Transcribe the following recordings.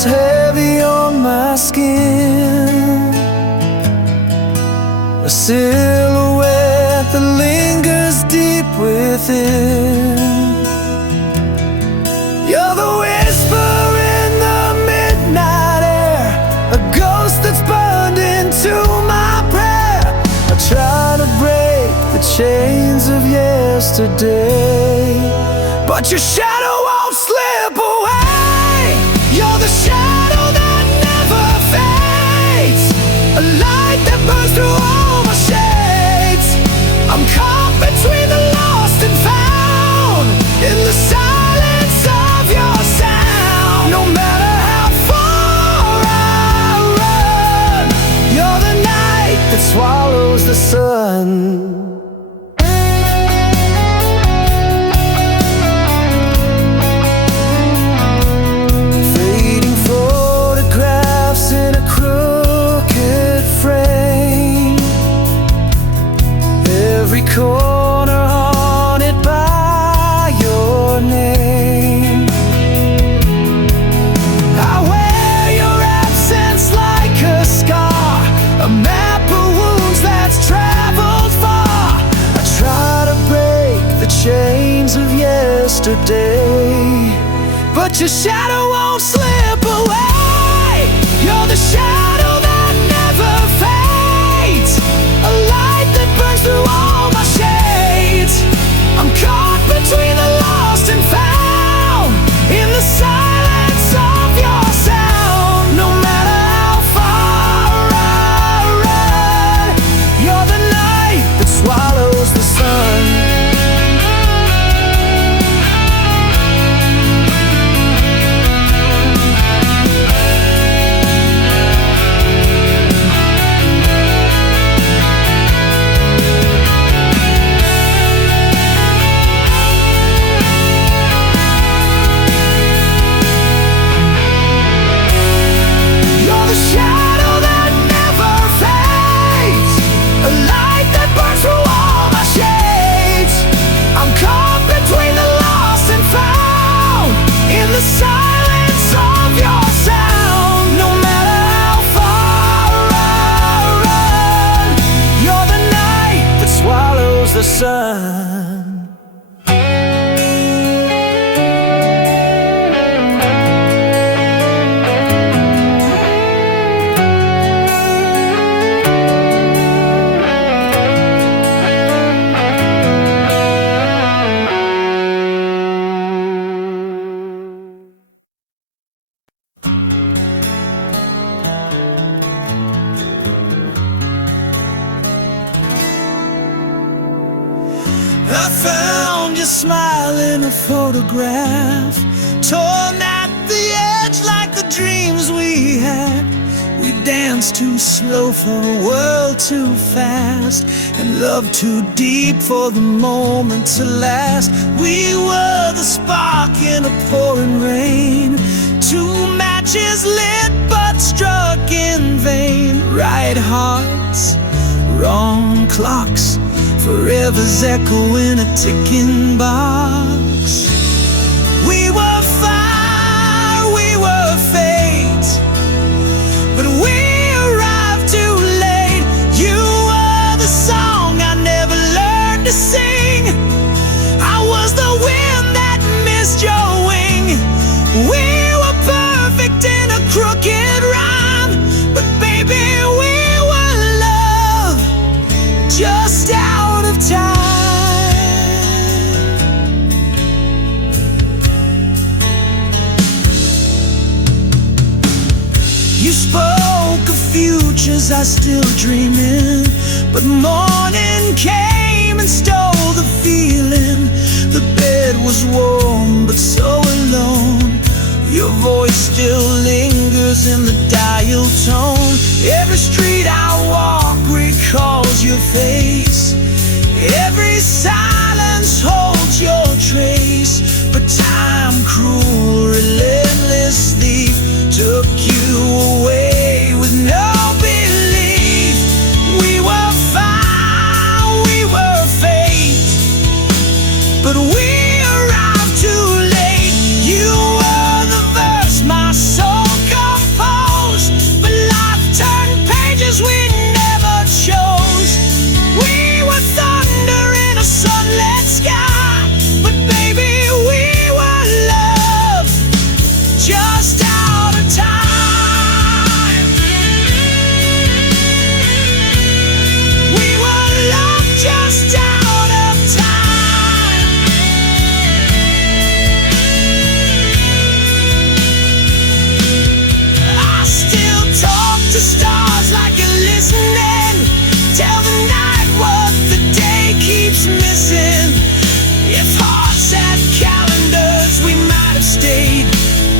feels heavy on my skin, a silhouette that lingers deep within. You're the whisper in the midnight air, a ghost that's burned into my prayer. I try to break the chains of yesterday, but your shadow won't slip away. You're the shadow that never fades, a light that burns through all my shades. I'm caught between the lost and found, in the silence of your sound. No matter how far I run, you're the night that swallows the sun. Every corner haunted by your name. I wear your absence like a scar, a map of wounds that's traveled far. I try to break the chains of yesterday, but your shadow won't slip away. You're the shadow that never fades, a light that burns through all my shades. I'm caught between the lost and found, in the silence of your sound. No matter how far I run, you're the night that swallows the sun. The sun. I found your smile in a photograph, torn at the edge like the dreams we had. We danced too slow for a world too fast, and love too deep for the moment to last. We were the spark in a pouring rain, two matches lit but struck in vain. Right hearts, wrong clocks, forever's echo in a ticking box. We were fire, we were fate, but we arrived too late. You were the song I never learned to sing, I was the wind that missed your wing. We were perfect in a crooked rhyme, but baby we were love just out of time. You spoke of futures I still dream in, but morning came and stole the feeling. The bed was warm but so alone, your voice still lingers in the dial tone. Every street I walk recalls your face, every silence holds your trace. But time, cruel, relentlessly took you away with no belief. We were fire, we were fate, but we arrived too late. You were the verse my soul got.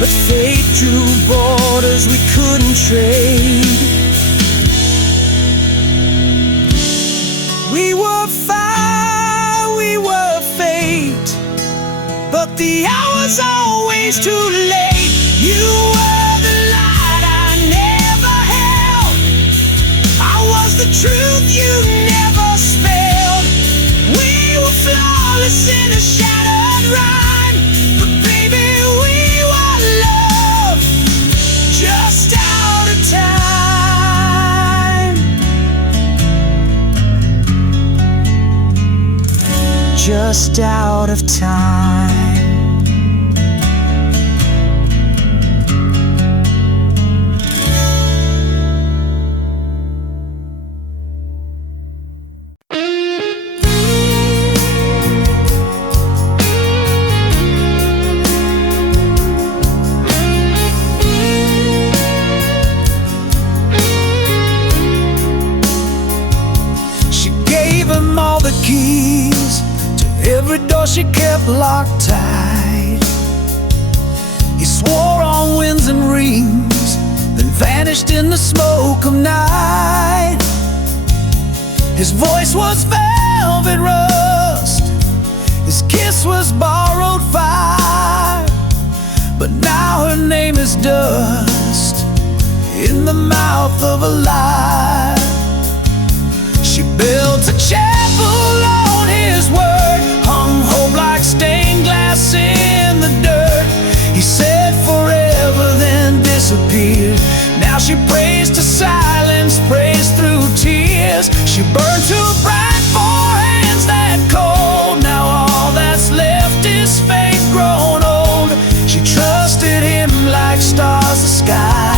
but fate drew borders we couldn't trade. We were fire, we were fate, but the hour's always too late. You were the light I never held, I was the truth you never spelled. We were flawless in a shattered rhyme, but baby we were love, just out of time. Just out of time. All the keys to every door she kept locked tight. He swore on winds and rings, then vanished in the smoke of night. His voice was velvet rust, his kiss was borrowed fire, but now her name is dust in the mouth of a lie. She built a chapel on his word, hung hope like stained glass in the dirt. He said forever, then disappeared. Now she prays to silence, prays through tears. She burned too bright for hands that cold. Now all that's left is faith grown old. She trusted him like stars the sky,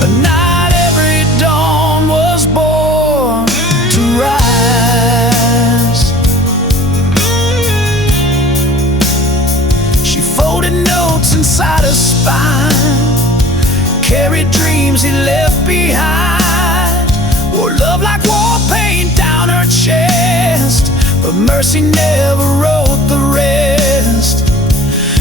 but not every dawn was born to rise. She folded notes inside her spine, carried dreams he left behind, wore love like war paint down her chest, but mercy never wrote the rest.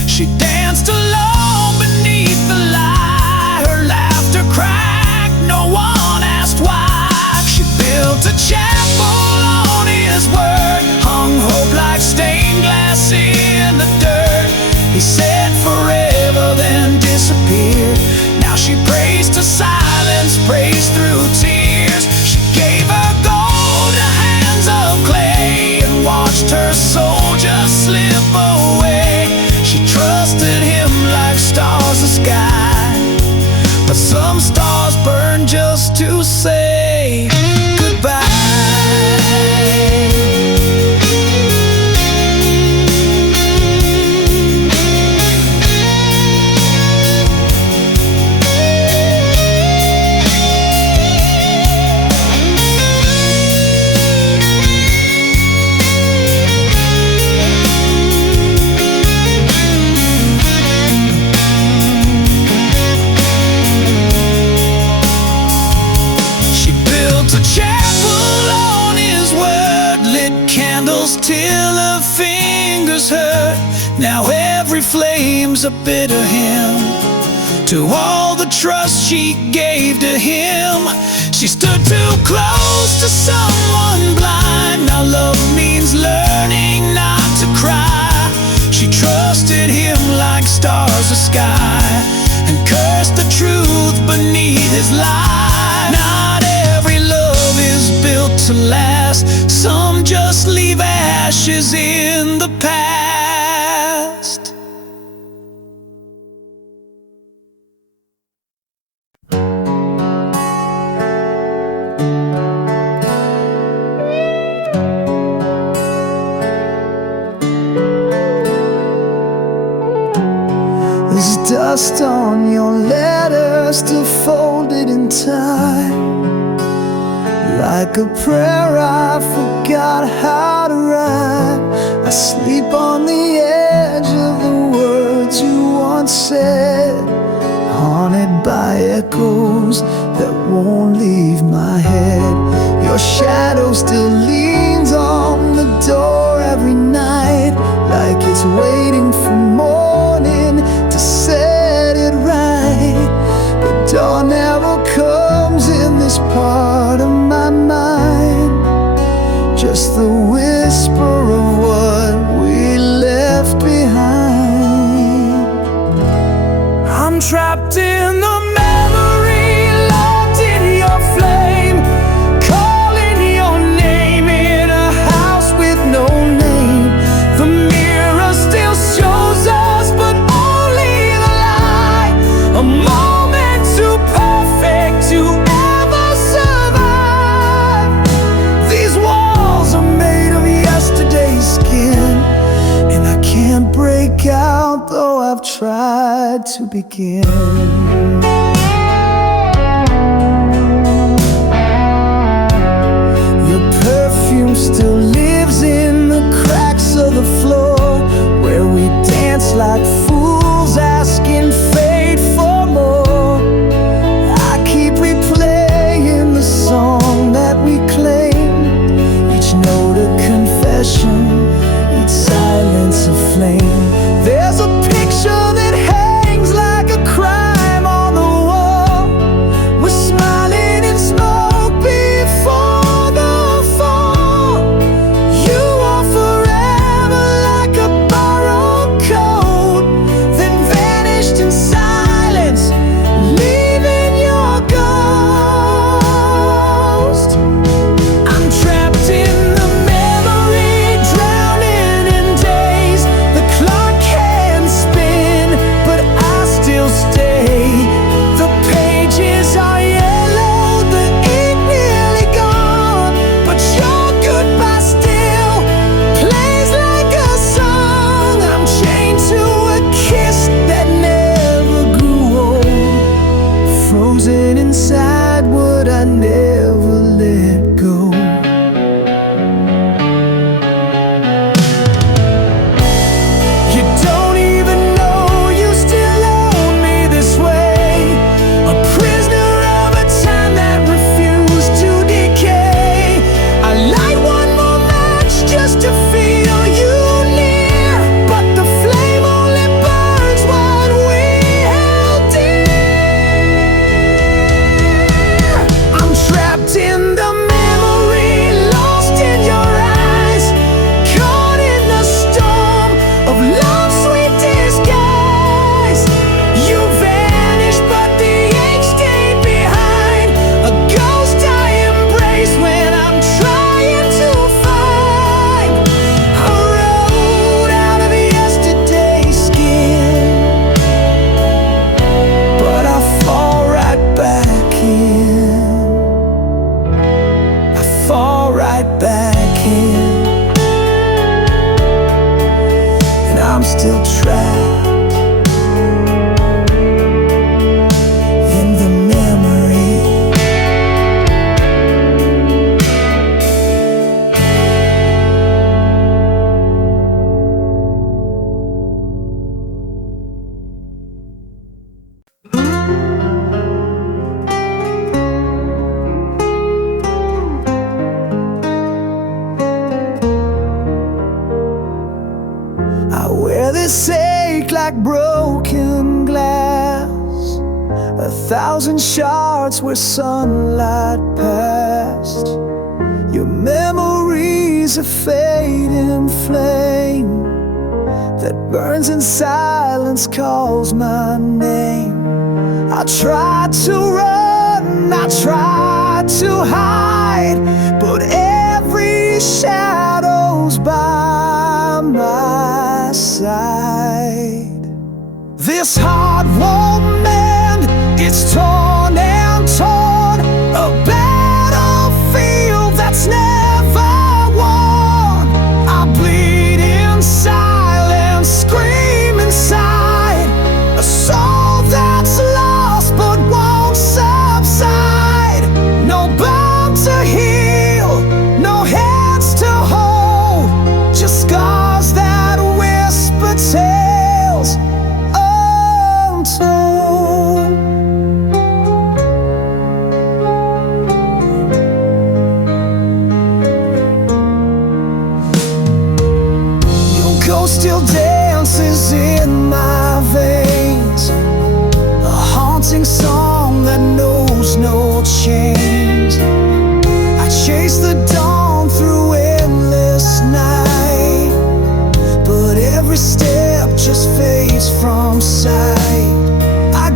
She danced alone beneath the light, her laughter cracked, no one asked why. She built a chapel on his word, hung hope like stained glass in the dirt. He said forever, then disappeared. Now she prays to silence, prays through tears. She gave her gold to hands of clay and watched her soul just slip away. She trusted him like stars the sky, but some stars burn just to say goodbye. Till her fingers hurt. Now every flame's a bitter hymn to all the trust she gave to him. She stood too close to someone blind. Now love means learning not to cry. She trusted him like stars the sky and cursed the truth beneath his lie. Not every love is built to last. Some just leave ashes in the past. There's dust on your letter, still folded in time. Like a prayer I forgot how to write. I sleep on the edge of the words you once said, haunted by echoes that won't leave my head. Your shadow still leans on the door every night, like it's waiting for morning to say trapped in the memory, locked in your flame, calling your name in a house with no name. The mirror still shows us, but only the lie. A moment too perfect to ever survive. These walls are made of yesterday's skin, and I can't break out, though I've tried to begin. Your perfume still lives in the cracks of the floor, where we dance like fools, asking fate for more. I keep replaying the song that we claimed, each note a confession, each silence a flame. There's a picture that hangs like a crime on the wall. We're smiling in smoke before the fall. You are forever like a borrowed coat, then vanished in silence, leaving your ghost. I'm trapped in the memory, drowning in days. The clock can spin, but I still stay. The pages are yellow, the ink nearly gone, but your goodbye still plays like a song. I'm chained to a kiss that never grew old, frozen inside what I never let go. You don't even know you still own me this way, a prisoner of a time that refused to decay. I light one more match just to feel you near, but the flame only burns what we held dear. I'm trapped in the memory, lost in your eyes, caught in the storm of love's sweet disguise. You vanished, but the ink stayed behind, a ghost I embrace when I'm trying to find a road out of yesterday's skin. But I fall right back in, I fall right back in, and I'm still trapped in the memory. I wear this ache like broken glass, 1,000 shards where sunlight passed. Your memories a fading flame that burns in silence, calls my name. I tried to run, I tried to hide, but every shadow's by my side. This heart won't mend, it's torn and torn, a battlefield that's never won. I bleed in silence, scream inside, a soul that's lost but won't subside. No bond to heal, no hands to hold, just scars that whisper tales untold. Your ghost still dances in my veins, a haunting song that knows no change. I chase the dawn through endless night, but every step just fades from sight. I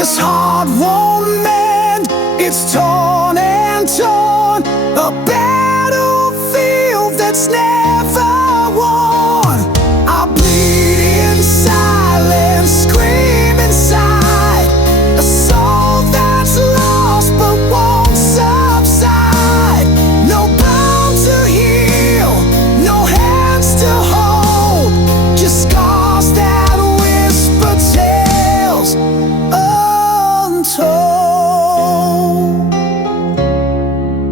This heart won't mend, it's torn and torn, a battlefield that's never won. I bleed in silence, scream inside, a soul that's lost but won't subside. No bound to heal, no hands to hold, just scars that whisper tales untold.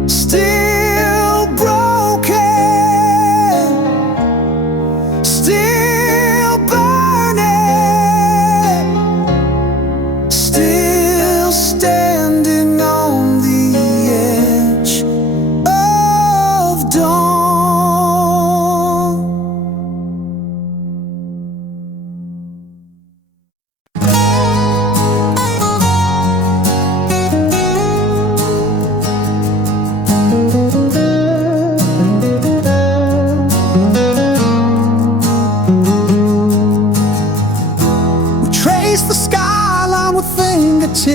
Still broken, still burning, still standing on the edge of dawn. Trace the skyline with fingertips,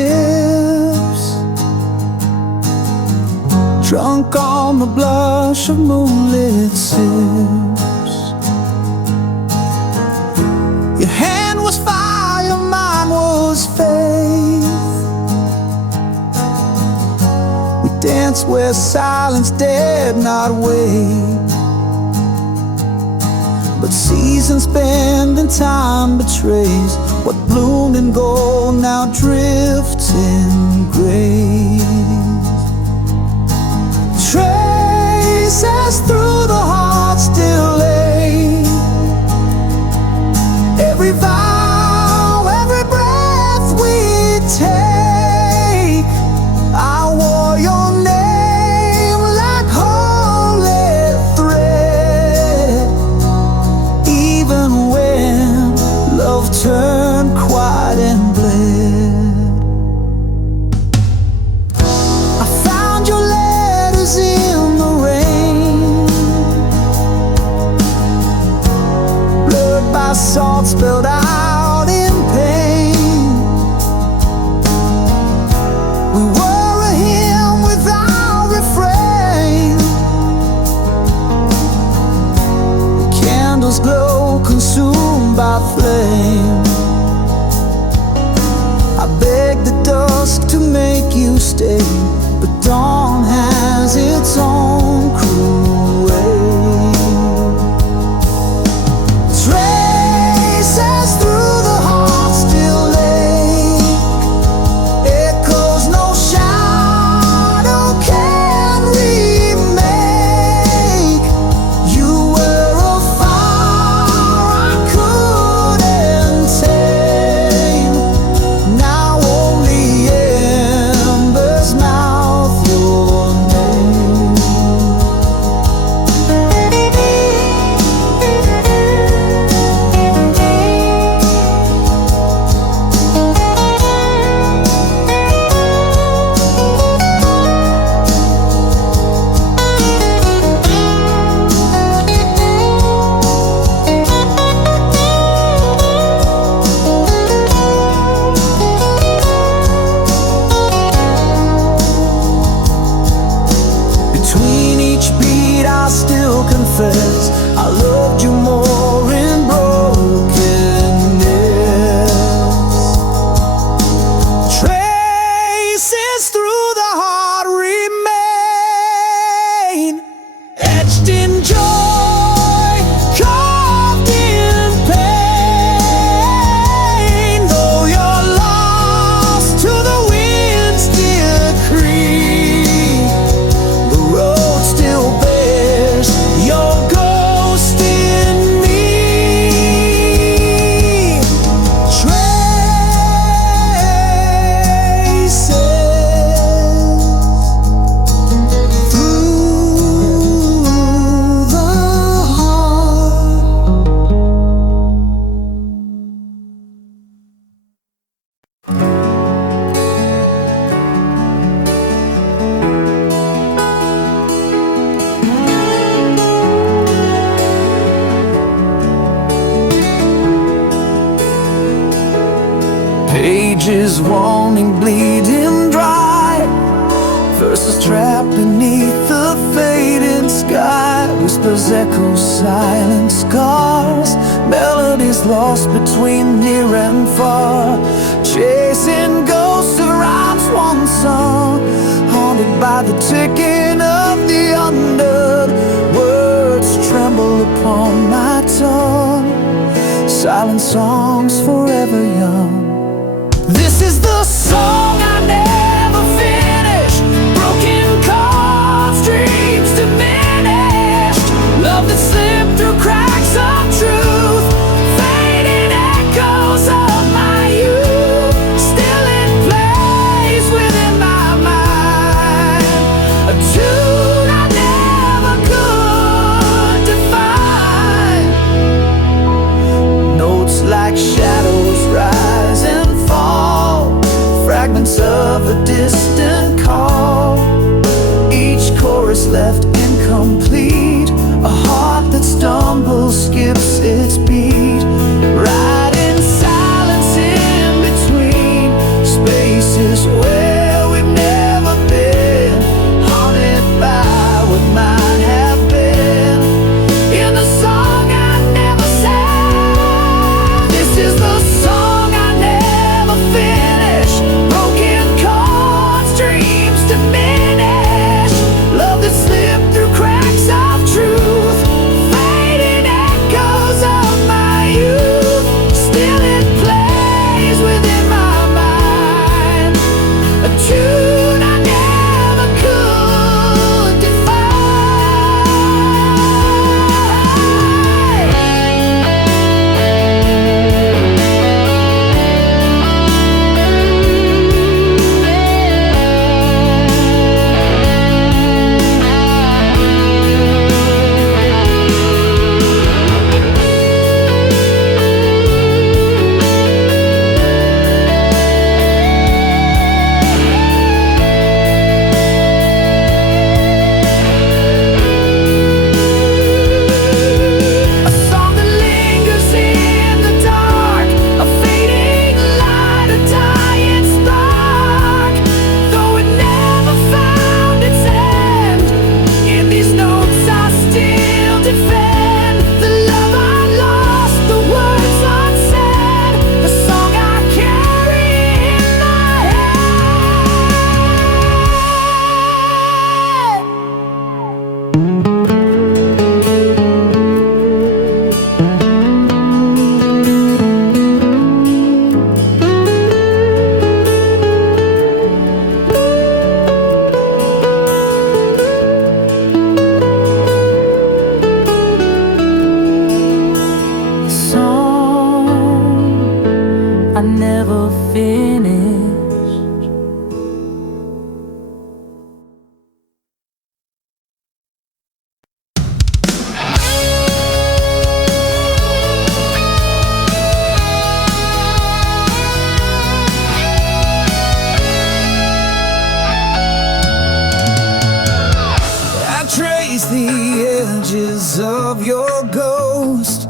drunk on the blush of moonlit sips. Your hand was fire, mine was faith. We danced where silence dared not wait. But seasons bend and time betrays. What bloomed in gold now drifts in grace. Traces through the heart still lay. Every vow, every breath we take, I wore your name like holy thread. Even when love turned quiet and bled, I found your letters in the rain, blurred by salt spilled out in pain. We were a hymn without refrain. The candles glow, consumed by flame. I begged the dusk to make you stay, but dawn has its own cruel way. Traces through the heart still lay, echoes no shadow can remake. You were a fire I couldn't tame. Now only embers mouth your name. morning bleeding dry. Verses trapped beneath the fading sky. Whispers echo silent scars. Melodies lost between near and far. Chasing ghosts of rhymes once sung. Haunted by the ticking of the undead. Words tremble upon my tongue. Silent songs forever young. This is the song I never finished. Broken chords, dreams diminished. Love that slipped through cracks of truth. Fading echoes of my youth. Still it plays within my mind. A tune I never could define. Notes like shadows rise and fall. Fragments of a distant call. Each chorus left incomplete. A heart that stumbles, skips its beat. Right in silence in between spaces where we've never been. Haunted by what might have been. In the song I never sang. This is the song I never finished. Broken chords, dreams diminished. Love that slipped through cracks of truth. Fading echoes of my youth. Still it plays within my mind. A tune I never could I never finished. I trace the edges of your ghost.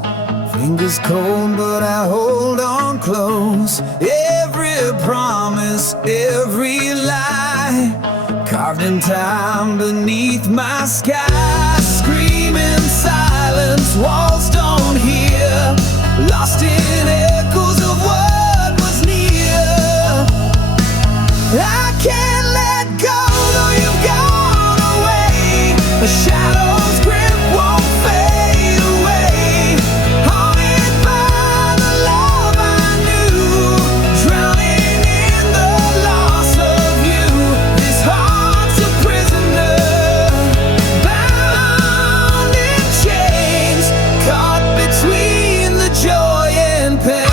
Fingers cold, but I hold on close. Every promise, every lie, carved in time beneath my sky. Screaming silence, walls don't hear. Lost in echoes of what was near. I can't let go, though you've gone away. The shadow's grip won't fade away. Haunted by the love I knew, drowning in the loss of you. This heart's a prisoner, bound in chains, caught between the joy and pain.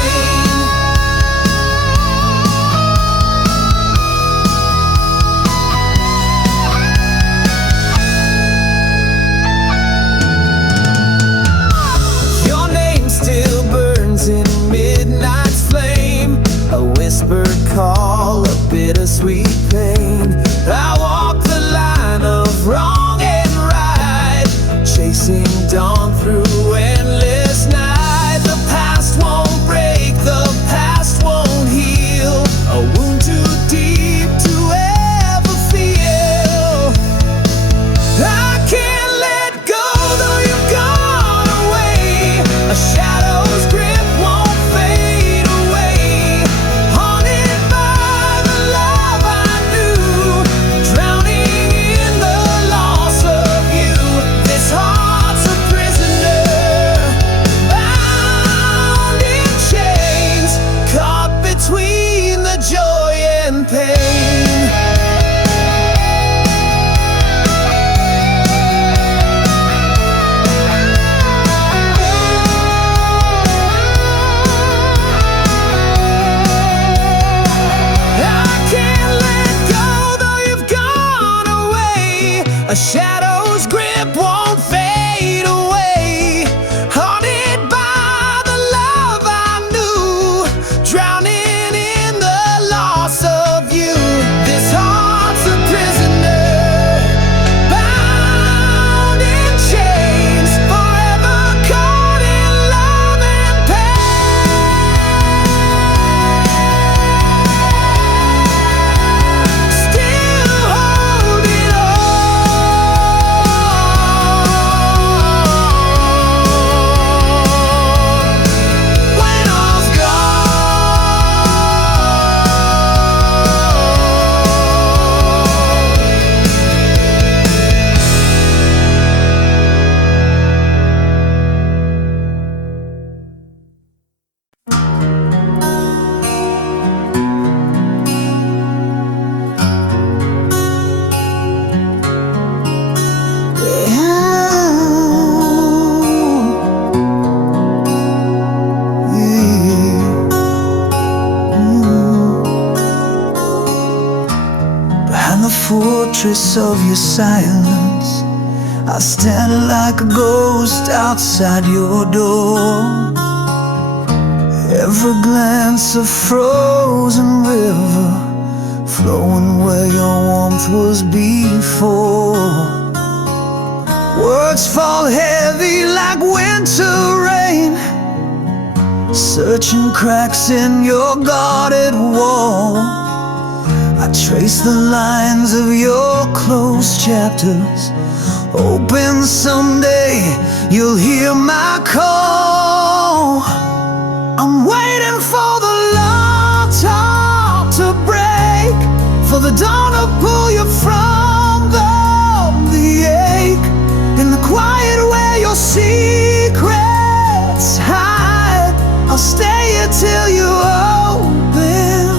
A shadow's grip won't fade away, haunted by the love I knew, drowning in the loss of you. This heart's a prisoner, bound in chains, forever caught in love and pain. Still holding when all's behind the fortress of your silence, I stand like a ghost outside your door. Every glance a frozen river, flowing where your warmth was before. Words fall heavy like winter rain, searching cracks in your guarded wall. I trace the lines of your closed chapters, hoping someday you'll hear my call. I'm waiting for the long talk to break, for the dawn to pull you from the ache, in the quiet where your secrets hide. I'll stay here till you open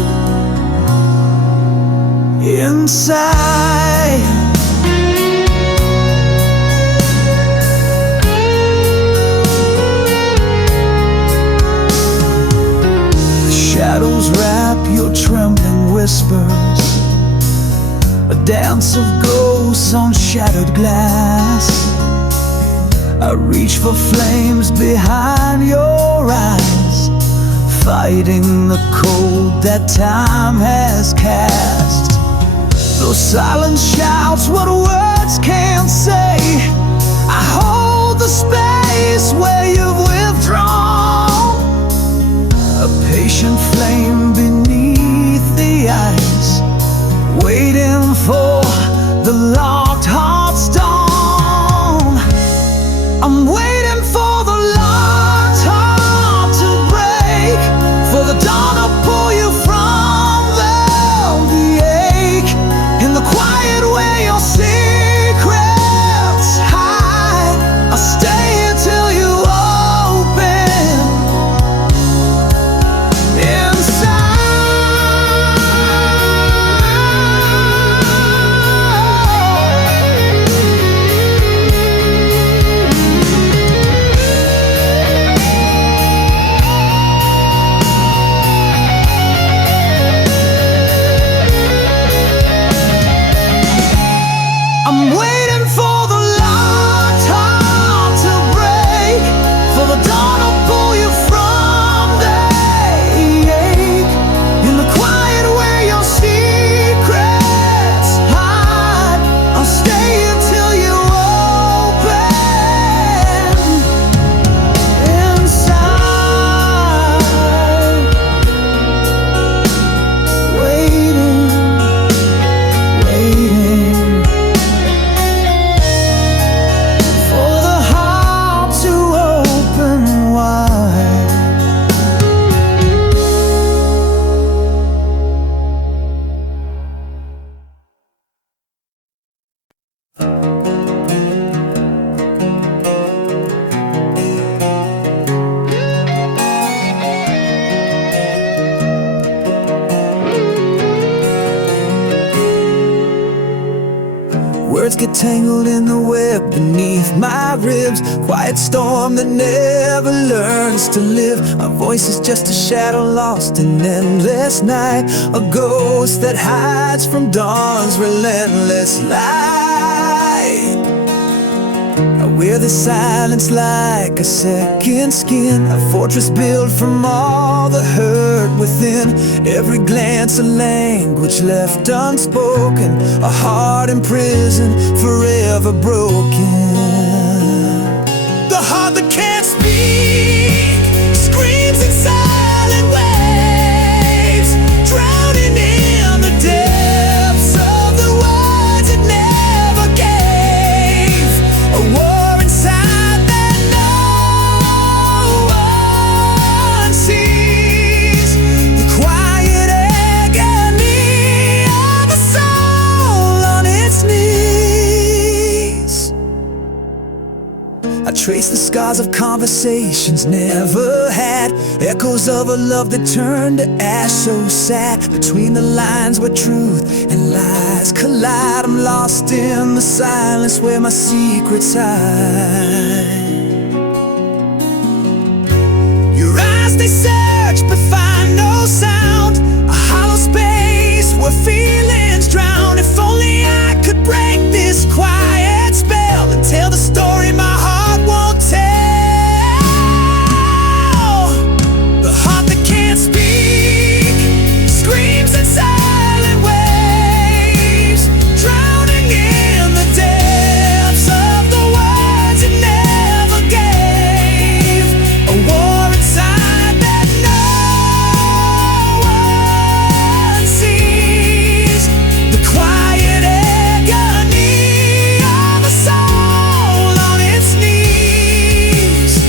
inside. The shadows wrap your trembling whispers, a dance of ghosts on shattered glass. I reach for flames behind your eyes, fighting the cold that time has cast. Those silent shouts, what words can't say. I hold the space where you've withdrawn, a patient flame beneath the ice, waiting for the locked heart's dawn. I'm waiting for the locked heart to break, for the dawn to pull you from the ache, in the quiet where your secrets hide. I'll stay here till you open I'm waiting for the locked heart to break, for the dawn to pull you from the ache, in the quiet where your secrets hide. I'll stay here till you open inside, waiting, waiting for the heart to open wide. Words get tangled in the web beneath my ribs, quiet storm that never learns to live. My voice is just a shadow lost in endless night, a ghost that hides from dawn's relentless light. wear the silence like a second skin, a fortress built from all the hurt within. Every glance a language left unspoken, a heart imprisoned, forever broken. The heart that can't speak screams in silent waves, drowning in the depths of the words it never gave. A war inside that no one sees, the quiet agony of a soul on its knees. I trace the scars of conversations never had, echoes of a love that turned to ash, so sad. Between the lines where truth and lies collide, I'm lost in the silence where my secrets hide. Your eyes, they search but find no sound, a hollow space where feelings drown. If only I could break this quiet spell and tell the story my heart won't tell. The heart that can't speak screams in silent waves, drowning in the depths of the words it never gave. A war inside that no one sees, the quiet agony of a soul on its knees.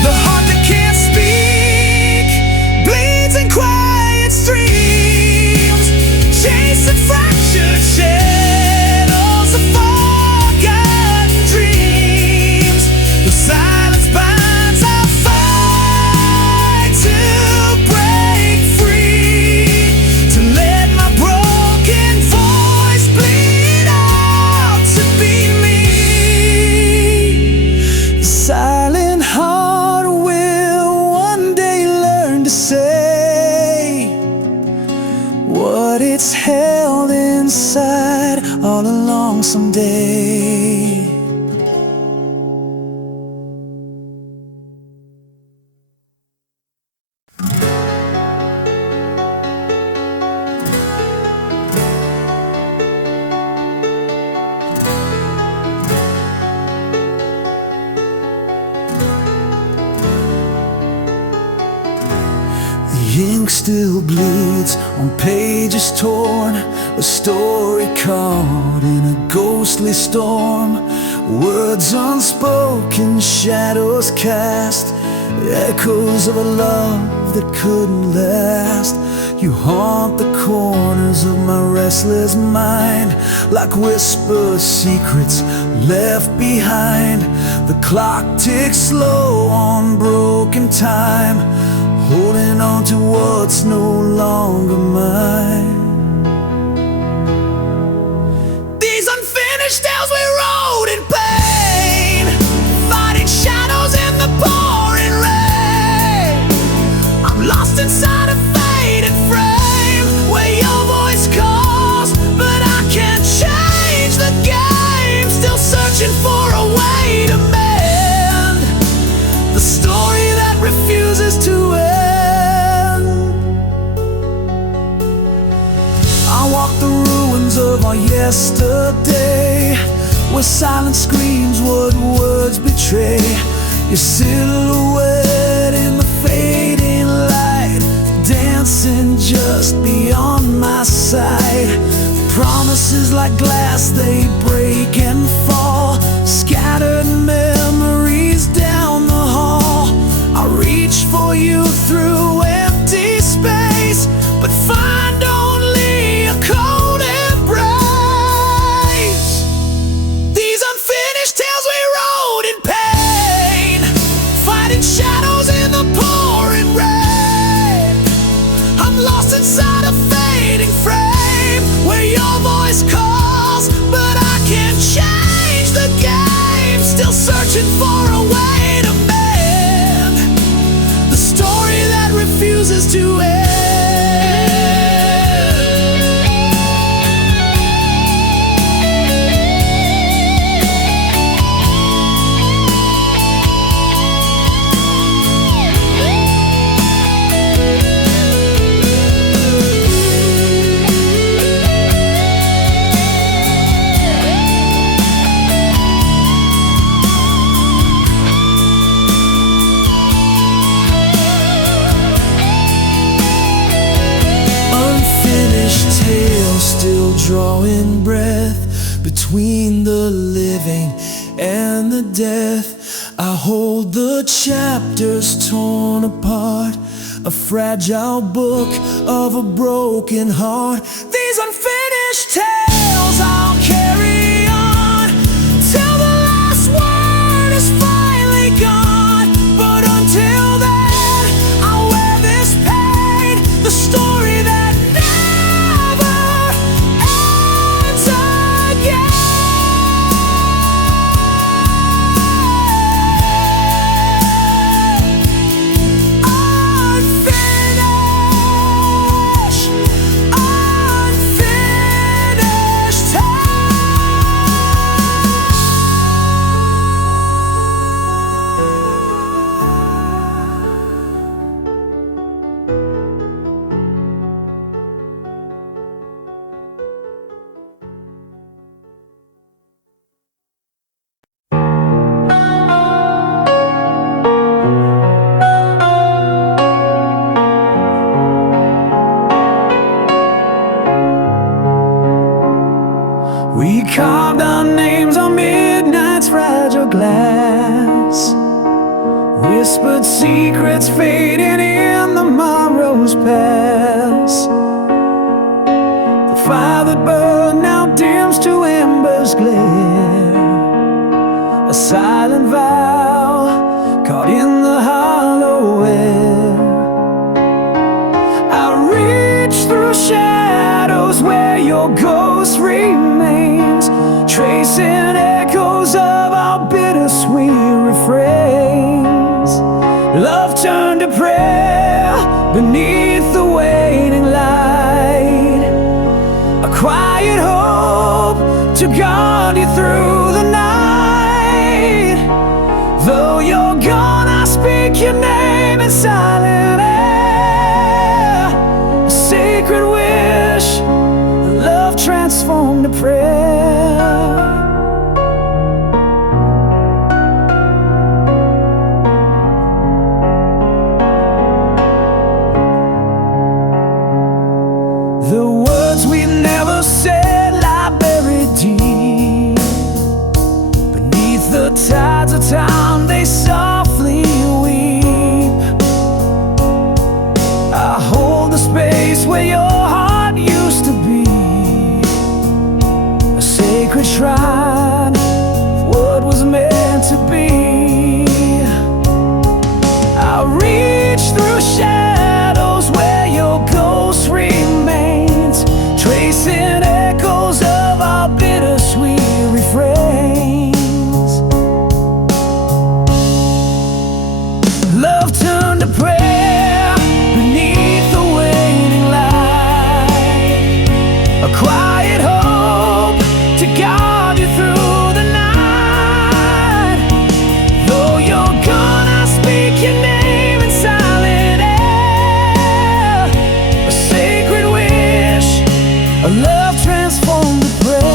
The heart that can't speak bleeds in quiet streams, chasing fractured shadows of forgotten dreams. The silence binds, I fight to break free, to let my broken voice bleed out to be me. The silent heart will one day learn to say what it's held inside all along someday. The ink still bleeds on pages torn, a story caught in a ghostly storm. Words unspoken, shadows cast, echoes of a love that couldn't last. You haunt the corners of my restless mind, like whispered secrets left behind. The clock ticks slow on broken time, holding on to what's no longer mine. These unfinished tales we wrote in pain, fighting shadows in the pouring rain. I'm lost inside a faded frame where your voice calls, but I can't change the game. Still searching for a way to mend the story that refuses to end. I walk the ruins of our yesterday, where silence screams what words betray. Your silhouette in the fading light, dancing just beyond my sight. Promises like glass, they break and fall, scattered memories down the hall. I reach for you through empty space, but find only a cold embrace. These unfinished tales we wrote in pain, fighting shadows in the pouring rain. I'm lost inside a fading frame where your voice calls, but I can't change the game. Still searching for drawing breath between the living and the death. I hold the chapters torn apart, a fragile book of a broken heart. These unfinished tales I'll carry on till the last word is finally gone. But until then, I'll wear this pain, the story that never ends again. We carved our names on midnight's fragile glass, whispered secrets fading in the morrow's pass. The fire that burned now dims to embers glare, a silent vow caught in the hollow air. I reach through shadows where your ghost remains, tracing echoes of our bittersweet refrains. Love turned to prayer beneath the waning light, a quiet hope to guard you through the night. Though you're gone, I speak your name in silent air, a sacred wish, love transformed to prayer. The words we never said lie buried deep beneath the tides of time, they softly weep. I hold the space where your heart used to be, a sacred shrine of what was meant to be. I reach through shadows where your ghost remains, tracing echoes of our bittersweet refrains. Love turned to prayer beneath the waning light, a quiet hope to guard you through the night. Though you're gone, I speak your name in silent air, a sacred wish, a love transformed to prayer.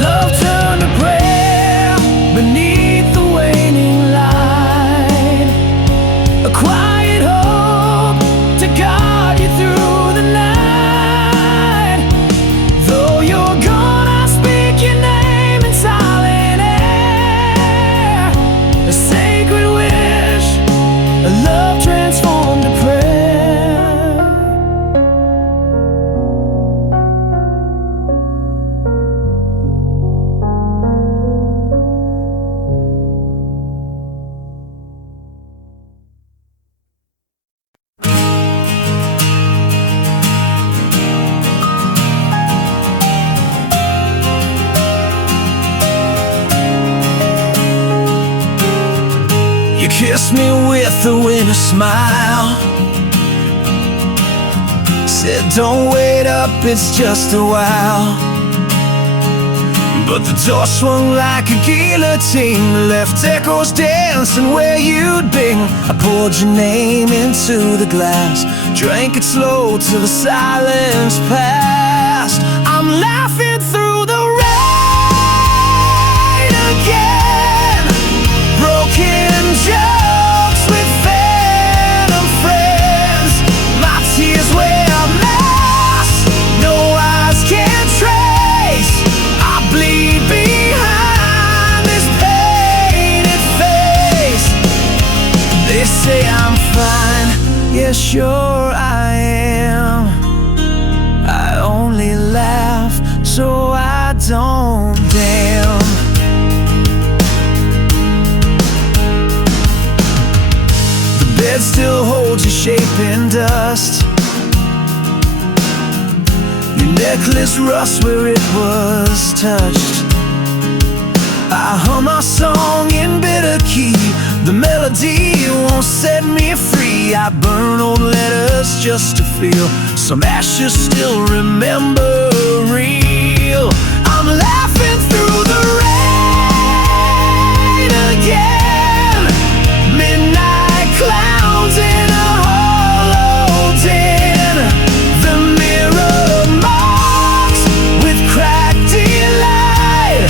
Love turned to prayer beneath the waning light, a quiet hope to guard you through the night. Though you're gone, I speak your name in silent air, a sacred wish, a love transformed to prayer. You kissed me with a winter smile, said don't wait up, it's just a while. But the door swung like a guillotine, left echoes dancing where you'd been. I poured your name into the glass, drank it slow till the silence passed. I'm laughing through the rain again, broken jokes with phantom friends. My tears wear a mask no eyes can trace. I bleed behind this painted face. They say I'm fine, yeah sure I am. I only laugh so I don't damn. The bed still holds your shape in dust, your necklace rust where it was touched. I hum our song in bitter key, the melody won't set me free. I burn old letters just to feel some ashes still remember real. I'm laughing through the rain again, midnight clowns in a hollow den. The mirror marks with cracked delight,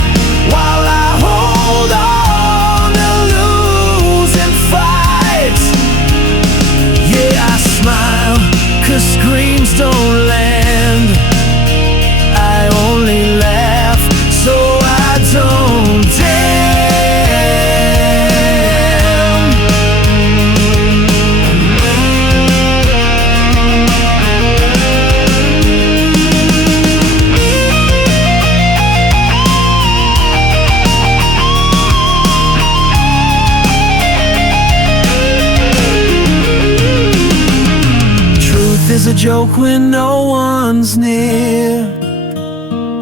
while I hold on to losing fights. Yeah, I smile, 'cause screams don't land. I only laugh so I don't damn. Truth is a joke when no one's near.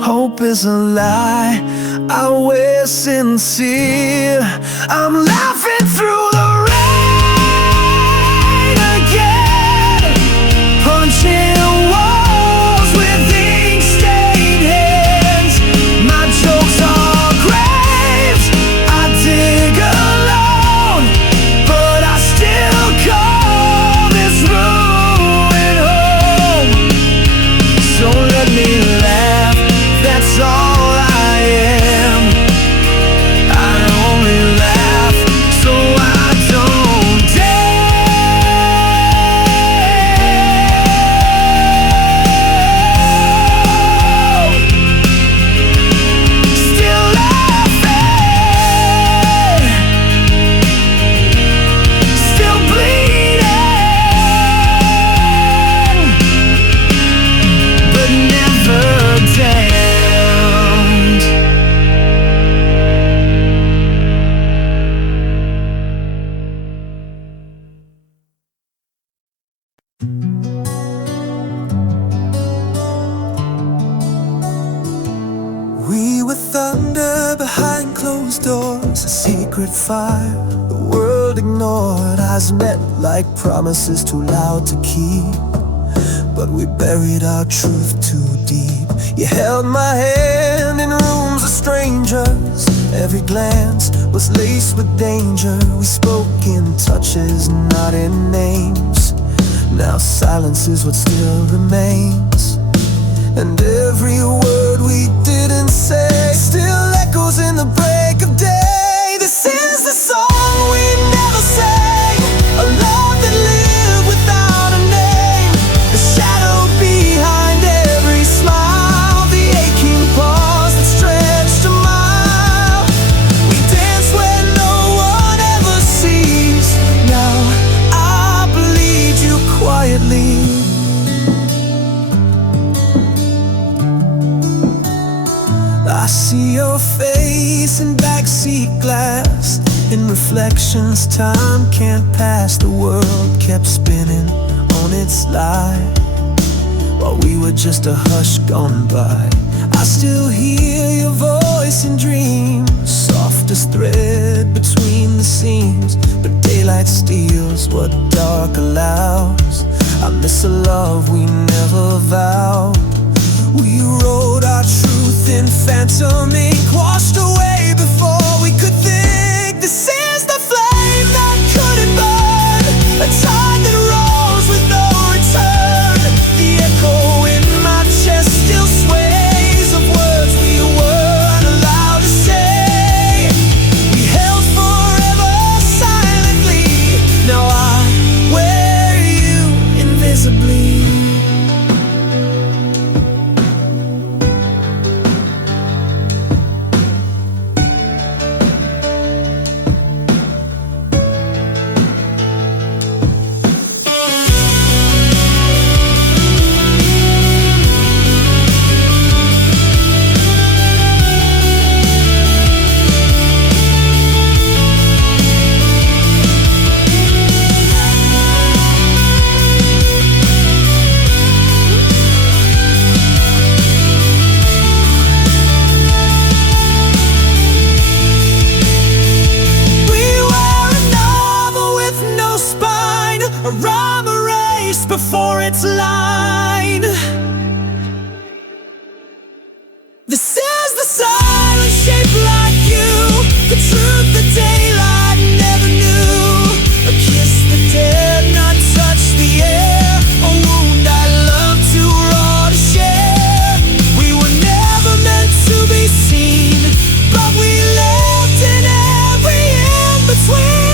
Hope is a lie, I wear sincere. I'm laughing through the rain again, punching walls with ink-stained hands. My jokes are graves I dig alone, but I still call this ruin home. So let me laugh, that's all I am. I only laugh so I don't damn. Still laughing, still bleeding, but never damned. We were thunder behind closed doors, a secret fire the world ignored. Eyes met like promises too loud to keep, but we buried our truth too deep. You held my hand in rooms of strangers, every glance was laced with danger. We spoke in touches, not in names. Now silence is what still remains, and every word we didn't say still echoes in the break of day. This is the song we never sang, a love that lived without a name, the shadow behind every smile, the aching pause that stretched a mile. We dance where no one ever sees. Now I bleed you quietly. I see your face in backseat glass, in reflections time can't pass. The world kept spinning on its lie, while we were just a hush gone by. I still hear your voice in dreams, softest thread between the seams, but daylight steals what dark allows. I miss a love we never vowed. We wrote our truth lost in phantom ink, washed away before we could think. This is the flame that couldn't burn, a tide that rolls with no return. The echo in my chest still sways of words we weren't allowed to say. We held forever silently. Now I wear you invisibly. A rhyme erased before its line. This is the silence shaped like you, the truth the daylight never knew. A kiss that dared not touch the air, a wound I love too raw to share. We were never meant to be seen, but we lived in every in-between.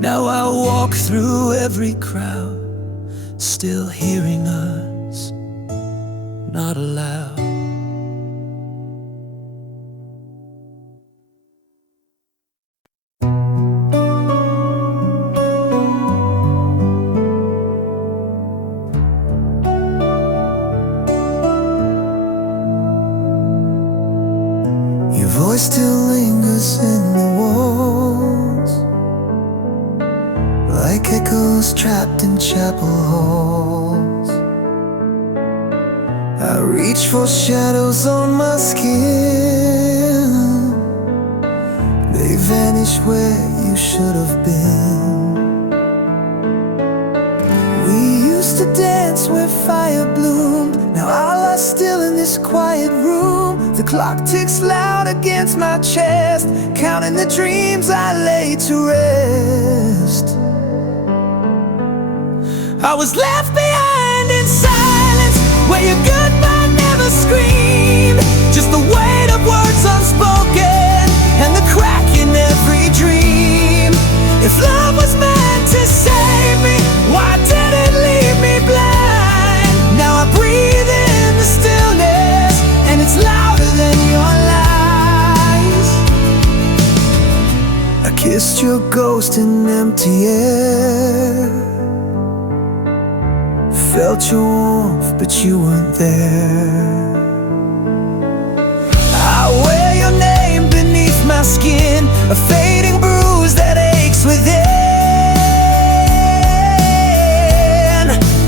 Now I walk through every crowd, still hearing us, not aloud. Your voice still lingers in the walls, like echoes trapped in chapel halls. I reach for shadows on my skin, they vanish where you should have been. We used to dance where fire bloomed, now our lives still in this quiet room. The clock ticks loud against my chest, counting the dreams I lay to rest. I was left behind in silence, where your goodbye never screamed, just the weight of words unspoken and the crack in every dream. If love was meant to save me, why did it leave me blind? Now I breathe in the stillness, and it's louder than your lies. I kissed your ghost in empty air, felt your warmth, but you weren't there. I wear your name beneath my skin, a fading bruise that aches within.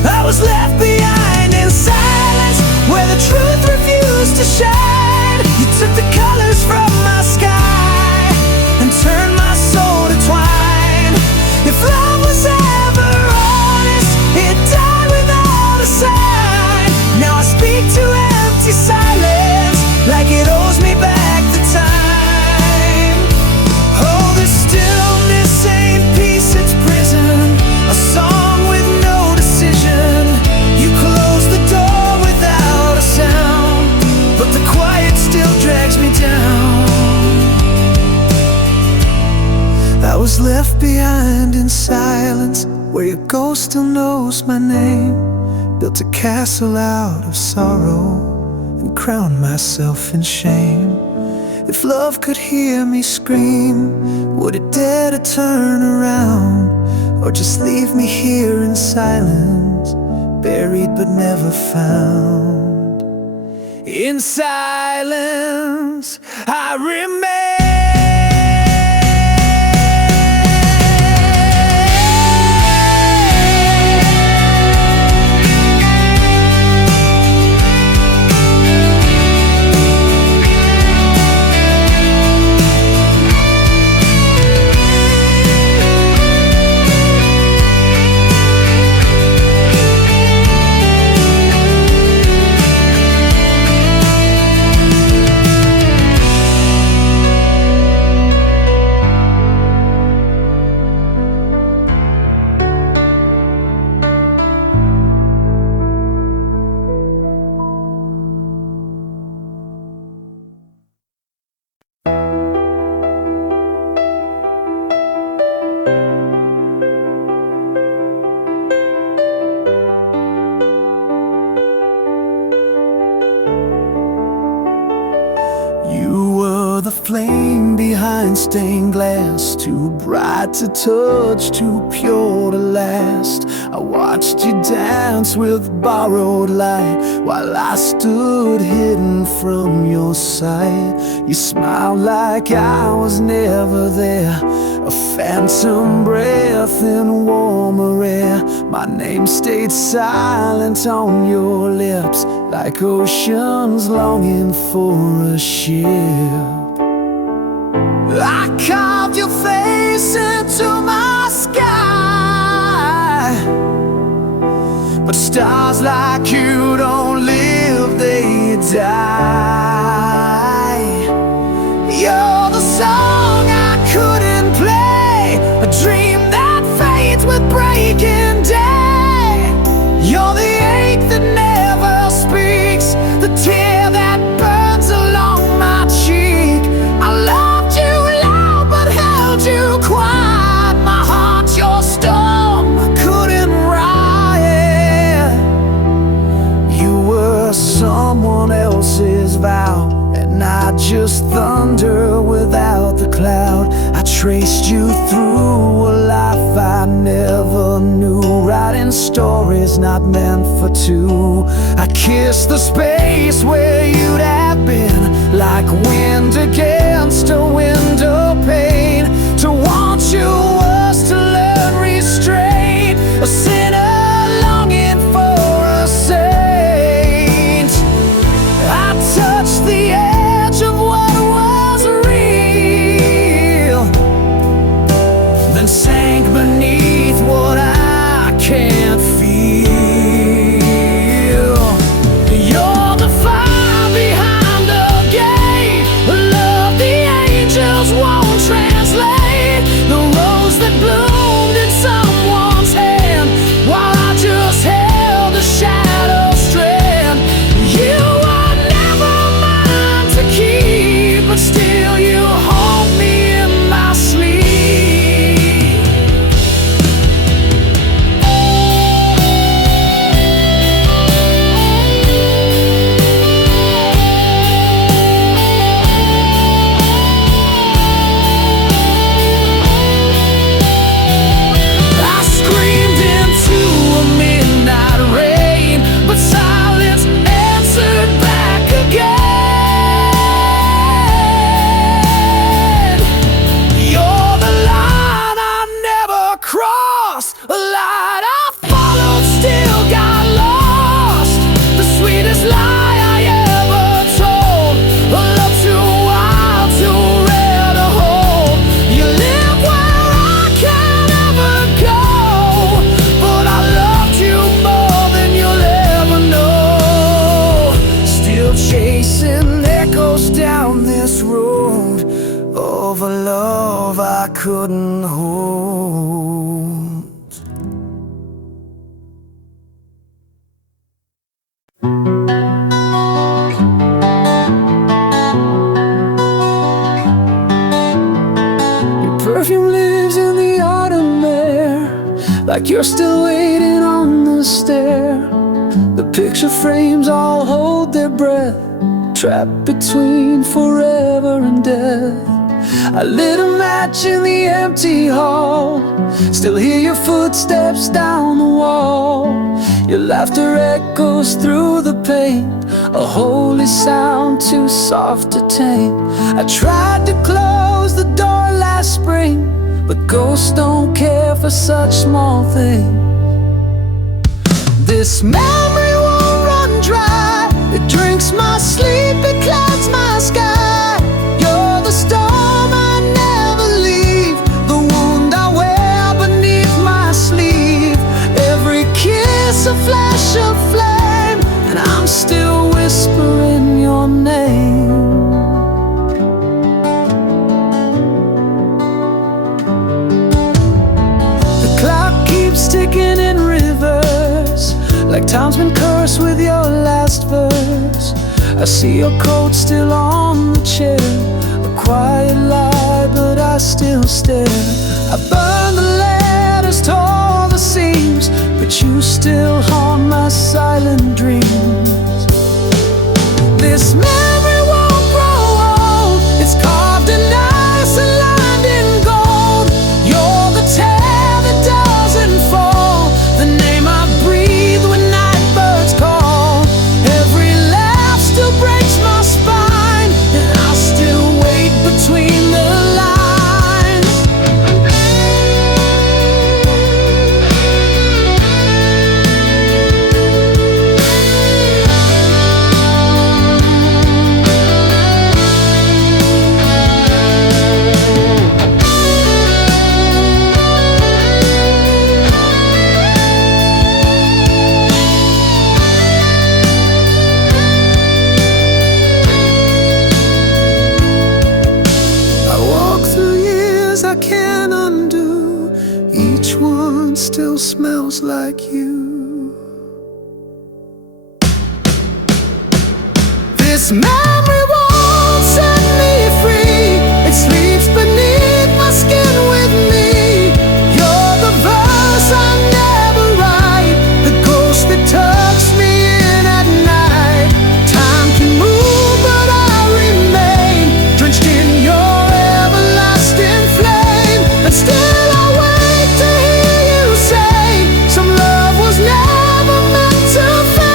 I was left behind in silence, where the truth refused to shine. You took the colors from my sky and turned my soul to twine. If love was ever honest, it died without a sign. Now I speak to empty silence, like it owes me back the time. Oh, the stillness ain't peace, it's prison, a song with no decision. You close the door without a sound, but the quiet still drags me down. I was left behind in silence, where your ghost still knows my name. Built a castle out of sorrow and crowned myself in shame. If love could hear me scream, would it dare to turn around, or just leave me here in silence, buried but never found? In silence I remain. flame behind stained glass, too bright to touch, too pure to last. I watched you dance with borrowed light while I stood hidden from your sight. You smiled like I was never there, a phantom breath in warmer air. My name stayed silent on your lips, like oceans longing for a ship. I carved your face into my sky, but stars like you don't live, they die. You're the song I couldn't play, a dream that fades with breaking day. You're the ache that never speaks, the tear that burns along my cheek. I loved you loud but held you quiet. My heart's your storm, I couldn't riot. You were someone else's vow, and I just thunder without the cloud. I traced you through a life I never knew, writing stories not meant for two. I kissed the space where you'd have been, like wind against a window pane. To want you was to learn restraint, a sinner longing for a saint. I touched the edge of what was real, then sank beneath what I can't feel. You're the fire behind the gate, a love the angels won't translate, the rose that bloomed in someone's hand while I just held a shadow strand. You were never mine to keep, but still you hold me in my sleep. I screamed into a midnight rain, but silence answered back again. You're the line I never crossed, a light I followed, still got lost. The sweetest lie I ever told, a love too wild, too rare to hold. You live where I can't ever go, but I loved you more than you'll ever know. Still chasing echoes down this road of a love I couldn't hold. Your perfume lives in the autumn air, like you're still waiting on the stair. The picture frames all hold their breath, trapped between forever and death. I lit a match in the empty hall, still hear your footsteps down the wall. Your laughter echoes through the pain, a holy sound too soft to tame. I tried to close the door last spring, but ghosts don't care for such small things. This memory won't run dry, it drinks my sleep, it clouds my sky. You're the storm I never leave, the wound I wear beneath my sleeve. Every kiss a flash of flame, and I'm still whispering your name. The clock keeps ticking in reverse, like time's been cursed with your last verse. I see your coat still on the chair, a quiet lie, but I still stare. I burned the letters, tore the seams, but you still haunt my silent dreams. This memory won't grow old, it's carved smells like you. This memory won't set me free. It sleeps beneath my skin with me. You're the verse I never write, the ghost that tucks me in at night. Time can move, but I remain drenched in your everlasting flame. And still I wait to hear you say, some love was never meant to fade.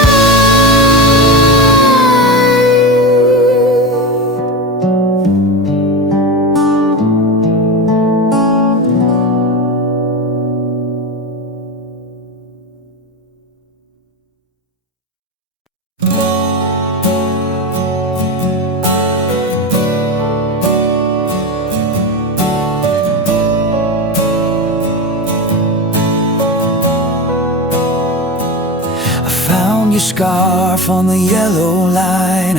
Your scarf on the yellow line,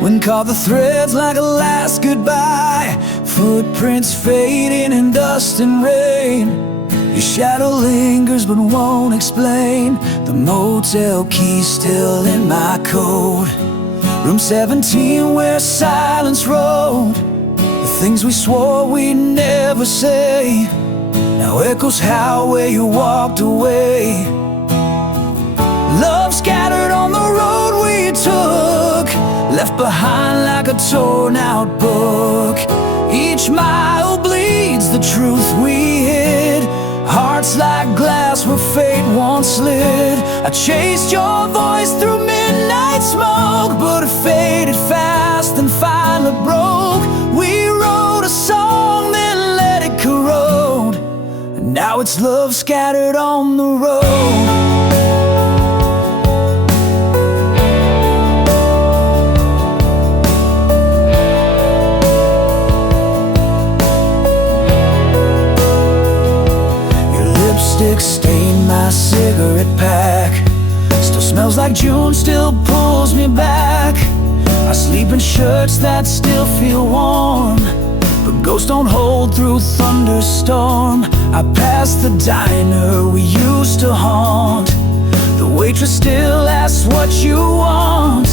wind caught the threads like a last goodbye. Footprints fading in dust and rain. Your shadow lingers but won't explain. The motel key still in my coat. Room 17 where silence rode. The things we swore we'd never say now echoes how where you walked away. Love scattered on the road we took, left behind like a torn out book. Each mile bleeds the truth we hid. Hearts like glass where fate once slid. I chased your voice through midnight smoke, but it faded fast and finally broke. We wrote a song then let it corrode, and now it's love scattered on the road. Stained my cigarette pack, still smells like June, still pulls me back. I sleep in shirts that still feel warm, but ghosts don't hold through thunderstorm. I pass the diner we used to haunt. The waitress still asks what you want.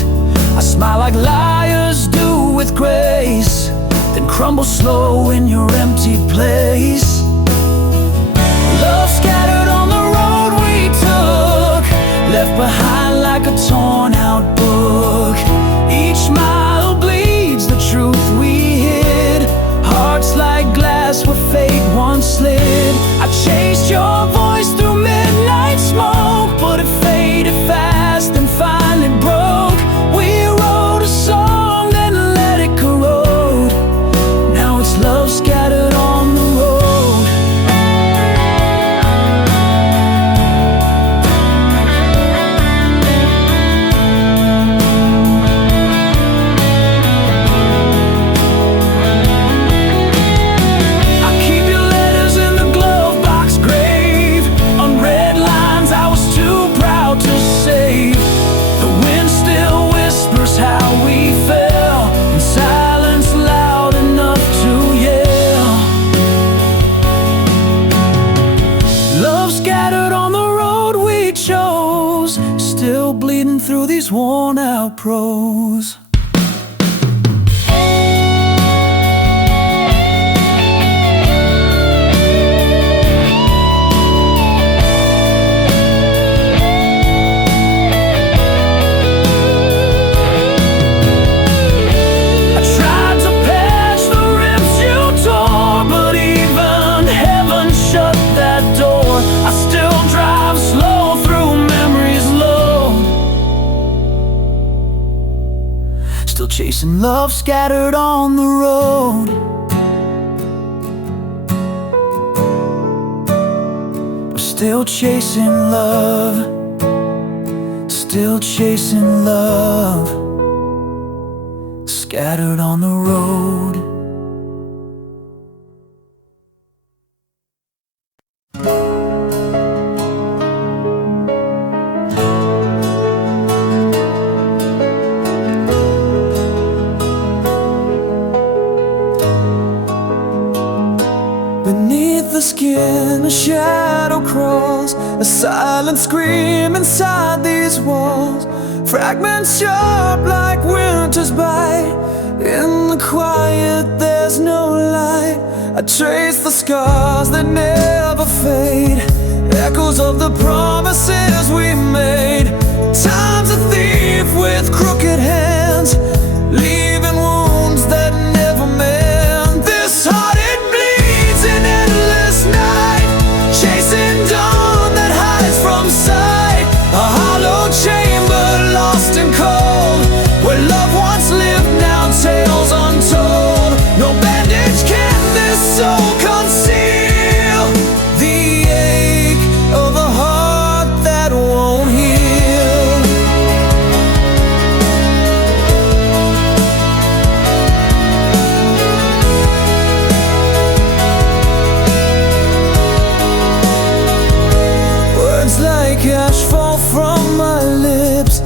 I smile like liars do with grace, then crumble slow in your empty place. Love scattered on the road we took, left behind like a torn out book. Each mile bleeds the truth we hid. Hearts like glass where fate once slid. I chased your voice through midnight smoke, but it faded fast and finally broke. We wrote a song then let it corrode. Now it's love scattered on the road. Still bleeding through these worn out prose. Still chasing love scattered on the road. We're still chasing love, still chasing love, scattered on the road. Beneath the skin, a shadow crawls, A silent scream inside these walls, fragments sharp like winter's bite. In the quiet there's no light. I trace the scars that never fade, echoes of the promises we made. Time's a thief with crooked hands, leaving wounds that never mend. This heart, it bleeds in endless night, chasing dawn that hides from sight. A hollow chamber lost and cold, where love once lived, now tales untold. No bandage can this soul conceal, the ache of a heart that won't heal. Words like ash fall from my lips,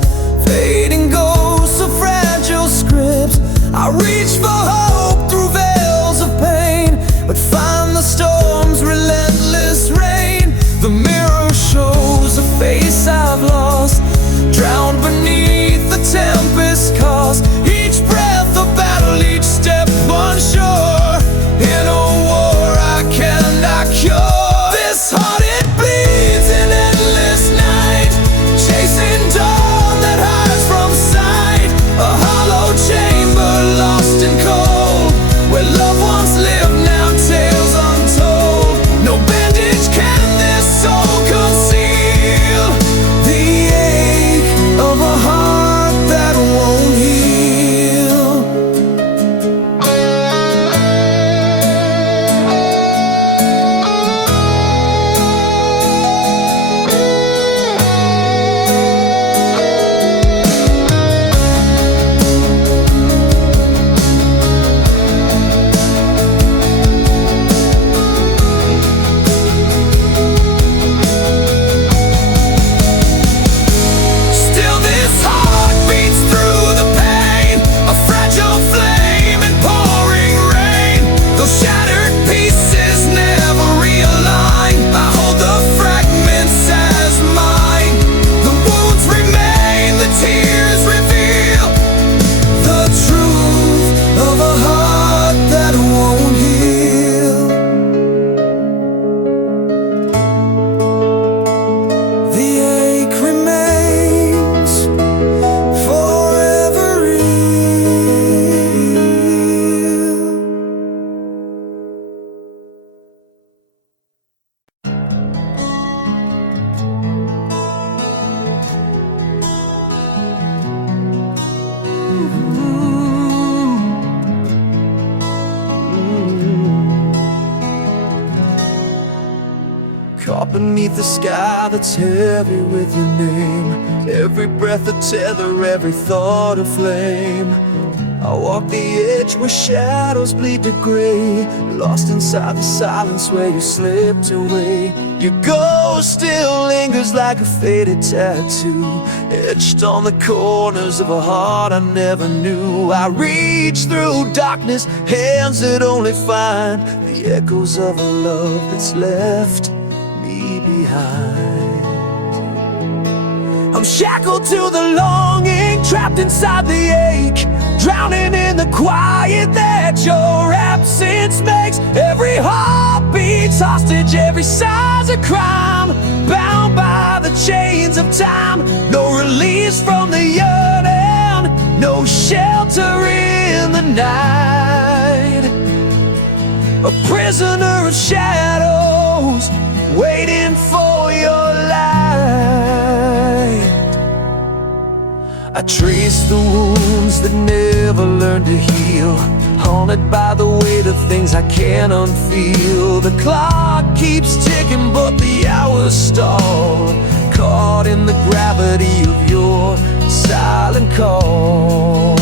fading ghosts of fragile scripts. I reach for hope through veils of pain, but find the storm's relentless rain. The mirror shows a face I've lost, drowned beneath the tempest cost. Each breath a battle, each step unsure, in a war I cannot cure. This heart, it bleeds in endless night, chasing dawn that hides from sight. A hollow chamber lost and cold, where love once lived, now tales untold. No bandage can this soul conceal, the ache of a heart that won't heal. Still this heart beats through the pain, a fragile flame in pouring rain. Those shattered pieces never realign, I hold the fragments as mine. The wounds remain, the tears reveal the truth of a heart that won't heal. The ache remains forever real. Caught beneath the sky that's heavy with your name, every breath a tether, every thought a flame. I walk the edge where shadows bleed to gray, lost inside the silence where you slipped away. Your ghost still lingers like a faded tattoo, etched on the corners of a heart I never knew. I reach through darkness, hands that only find the echoes of a love that's left me behind. I'm shackled to the longing, trapped inside the ache, drowning in the quiet that your absence makes. Every heartbeat's hostage, every sigh's a crime, bound by the chains of time. No release from the yearning, no shelter in the night. A prisoner of shadows, waiting for your light. I trace the wounds that never learned to heal, haunted by the weight of things I can't unfeel. The clock keeps ticking but the hours stall, caught in the gravity of your silent call.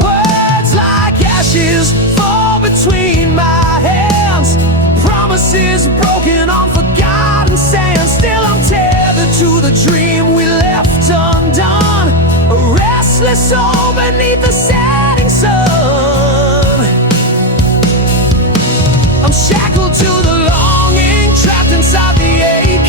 Words like ashes fall between my hands, promises broken on forgotten sand. Still I'm tethered to the dream we left undone, a restless soul beneath the setting sun. I'm shackled to the longing, trapped inside the ache,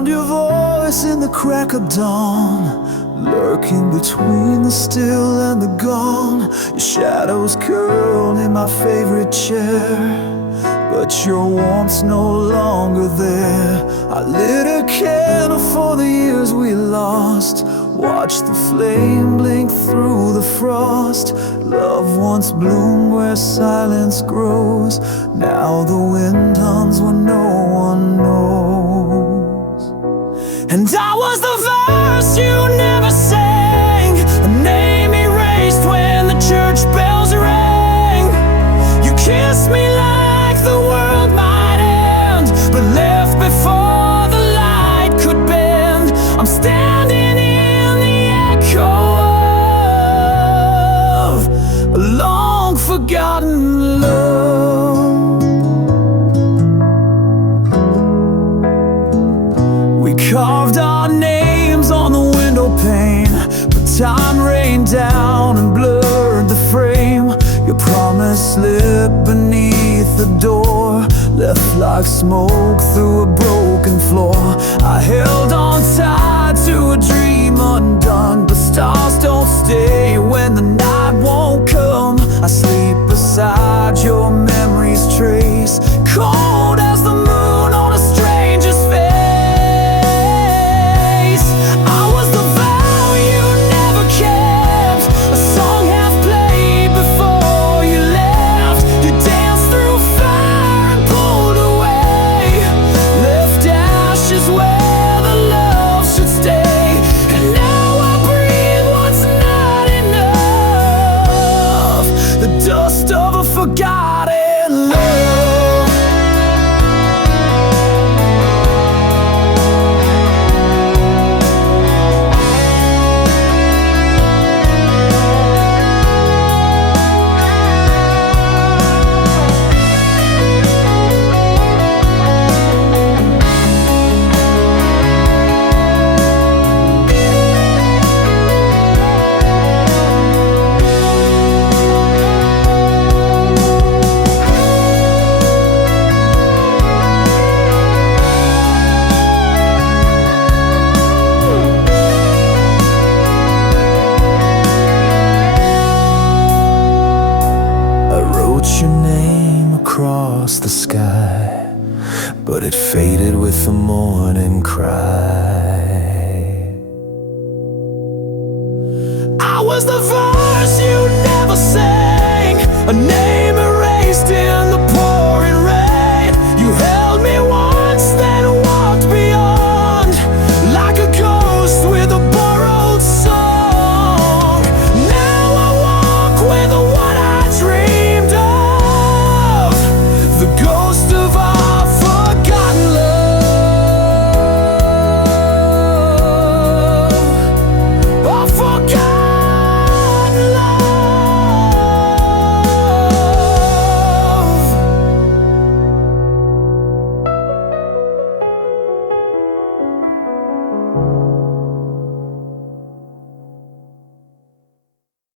found your voice in the crack of dawn, lurking between the still and the gone. Your shadows curled in my favorite chair, but your warmth's no longer there. I lit a candle for the years we lost, watched the flame blink through the frost. Love once bloomed where silence grows, now the wind hums when no one knows. And I was the verse you never sang, a name erased when the church bells rang. You kissed me like the world might end, but left before the light could bend. I'm standing in the echo of a long forgotten love. We carved our names on the window pane, but time rained down and blurred the frame. Your promise slipped beneath the door, left like smoke through a broken floor. I held on tight to a dream undone, but stars don't stay when the night won't come. I sleep beside your memory's trace, cold as the moon on a stranger's face. I was the vow you never kept, a song half played before you left. You danced through fire and pulled away, left ashes where the love should stay. And now I breathe what's not enough, the dust of a forgotten love. Your name across the sky, but it faded with the morning cry. I was the verse you never sang, a name